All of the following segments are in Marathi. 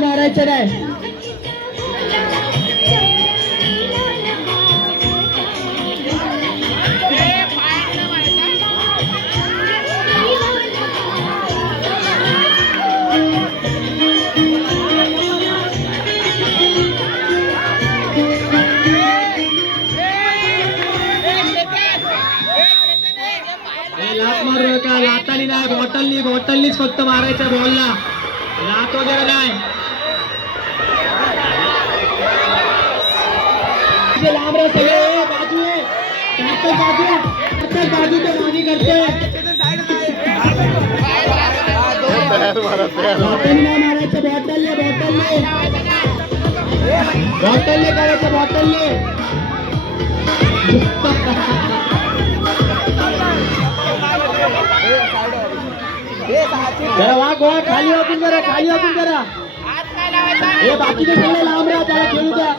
मारायचं नाही. लात मारू नका, लातानी नाही, बॉटलनीच फक्त मारायचं बॉलला, लात वगैरे नाही. लांब रे सगळे, बाजू बाजू ते मानी करते. बॉटल नाही मारायचं, बॉटलने करायचं, बॉटलने. जरा वाघ खाली वाकून करा. हे बाकीचे सगळे लांब राहा, त्याला खेळू द्या.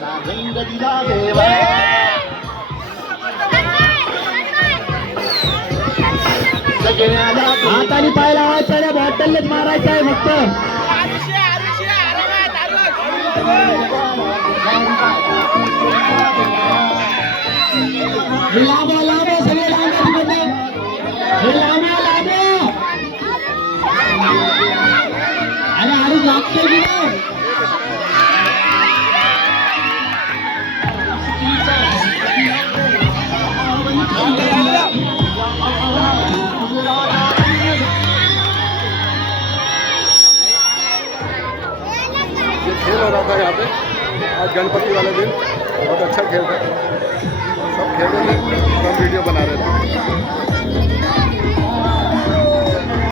हात आणि पाय लावायचा नाही, बॉटलनेच मारायचं आहे फक्त. लांब सगळे लांब, हे लांब. अरे आधी लागते की नाही. ये खेल हो रहा था यहाँ पे आज गणपति वाले दिन, बहुत अच्छा खेल था, सब खेल रहे थे, सब वीडियो बना रहे थे।